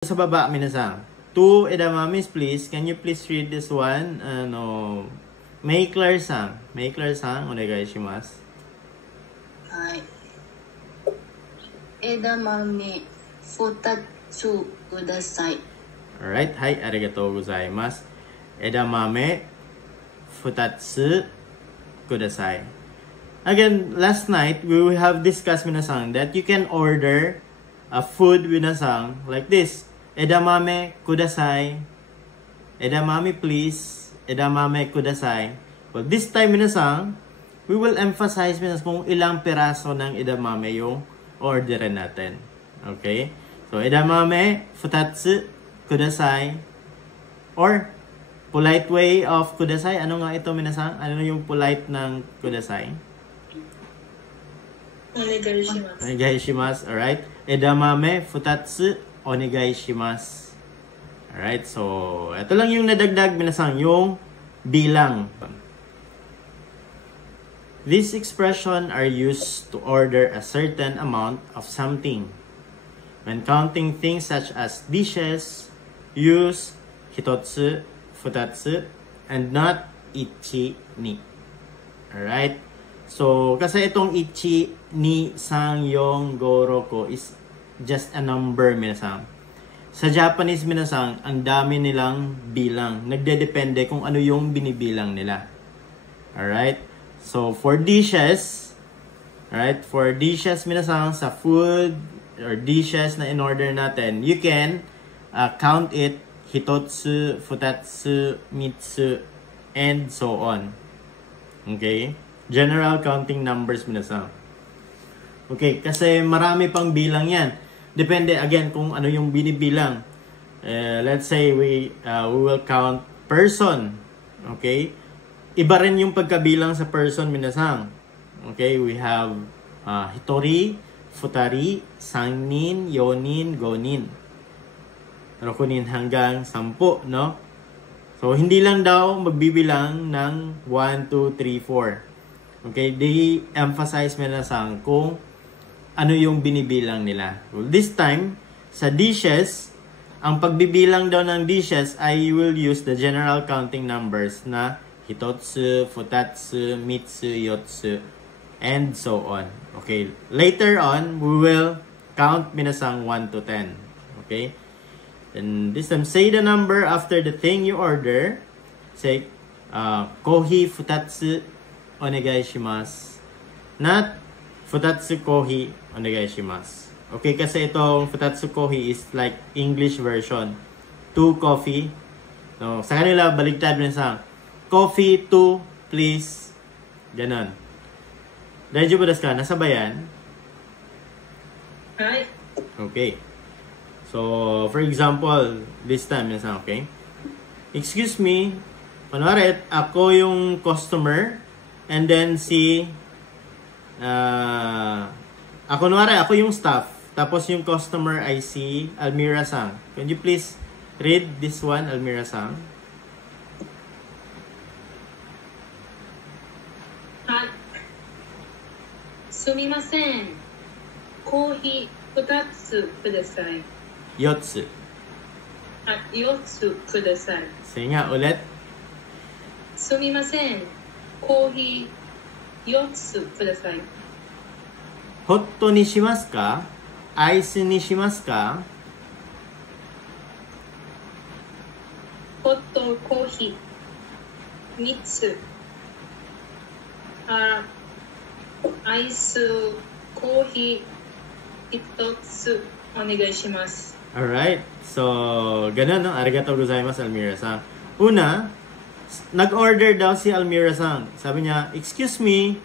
Sa baba, minasan. 2 edamames, please. Can you please read this one? Maikler-san. Maikler-san, onegai shimasu. はい。枝豆2つください。Alright, hai, arigatou gozaimasu. Edamame 2つ kudasai. Again, last night, we have discussed, minasan, that you can order a food, minasan, like this. Edamame kudasai. Edamame please. Edamame kudasai. Well, this time, minasan, we will emphasize, minasan, kung ilang piraso ng edamame yung orderin natin. Okay? So, edamame 2つ kudasai. Or, polite way of kudasai. Ano nga ito, minasan? Ano yung polite ng kudasai? Onegai shimasu. Onegai shimasu. Alright. Edamame 2つ onegai shimasu. Alright. So, ito lang yung nadagdag, minasan, yung bilang. These expressions are used to order a certain amount of something. When counting things such as dishes, use hitotsu, futatsu, and not ichi, ni. Alright? So, kasi itong ichi, ni, sang, yong, goro, ko is just a number, minasan. Sa Japanese, minasan, ang dami nilang bilang. Nagdedepende kung ano yung binibilang nila. Alright? So, for dishes, alright, for dishes, minasan, sa food, or dishes na in-order natin, you can count it, hitotsu, futatsu, mitsu, and so on. Okay? General counting numbers, minasan. Okay, kasi marami pang bilang yan. Depende, again, kung ano yung binibilang. Let's say, we will count person. Okay? Iba rin yung pagkabilang sa person, minasan. Okay, we have hitori, futari, sangnin, yonin, gonin. Rokunin hanggang 10, no? So, hindi lang daw magbibilang ng 1, 2, 3, 4. Okay, they emphasize, minasan, kung ano yung binibilang nila. Well, this time, sa dishes, ang pagbibilang daw ng dishes ay you will use the general counting numbers na hitotsu, futatsu, mitsu, yotsu, and so on. Okay, later on, we will count, minasan, 1 to 10. Okay, and this time, say the number after the thing you order. Say, kohi futatsu onegai shimasu. Not futatsu kohi onegai shimasu. Okay, kasi itong futatsu kohi is like English version. 2 coffee. So, sa kanila, baligtad minasan. Coffee 2, please. Ganon. Daijoubu desu ka? Nasabayan? Hi. Okay. So, for example, this time, minasan, okay? Excuse me. Kunwari, ako yung customer. And then si kunwari, ako yung staff. Tapos yung customer ay si Almira-san. Can you please read this one, Almira-san? Sumimasen. Kohi 2つください。4つ。4つください。Sige nga, ulit. Sumimasen. Kohi 4つください。ホットにしますか？アイスにしますか？ホットコーヒー3つ。アイスコーヒー1つお願いします。Alright. So, ganun, no? Arigatou gozaimasu, Almira-san. Una, nag-order daw si Almira-san. Sabi niya, excuse me,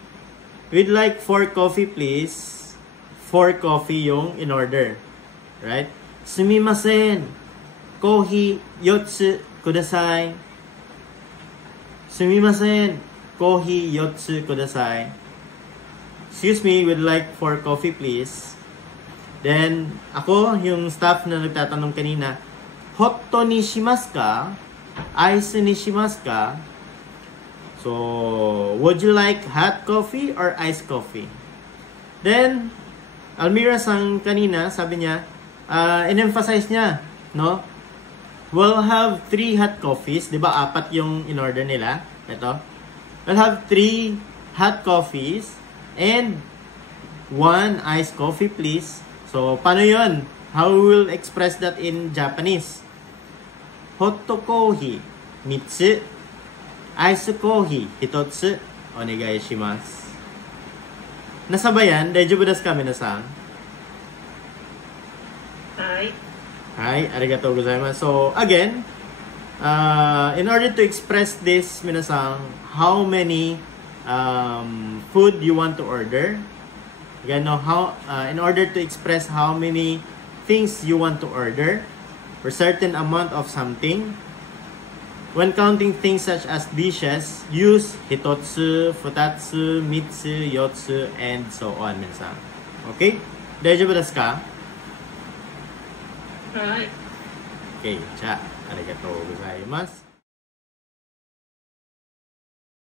we'd like 4 coffee, please. 4 coffee yung in-order. Right? Sumimasen. Kohi 4つください. Sumimasen. Kohi 4つください. Excuse me, we'd like 4 coffee, please. Then, ako, yung staff na nagtatanong kanina, hotto ni shimasu ka? Ice ni shimasu ka? So, would you like hot coffee or iced coffee? Then, Almira-san kanina, sabi niya, in-emphasize niya no? We'll have 3 hot coffees. Di ba, 4 yung in-order nila? Ito. We'll have 3 hot coffees and 1 iced coffee, please. So, paano yun? How we will express that in Japanese? Hot coffee 3つ ice coffee 1つお願いします。Nasabayan? Daijoubu desu ka, minasan? はい。Hi, arigatou gozaimasu. So, again, in order to express this, minasan, how many food you want to order? Again, no, in order to express how many things you want to order for certain amount of something, when counting things such as dishes, use hitotsu, futatsu, mitsu, yotsu, and so on, minasan. Okay? Daijoubu desu ka? はい。Okay, じゃあ、ありがとうございます。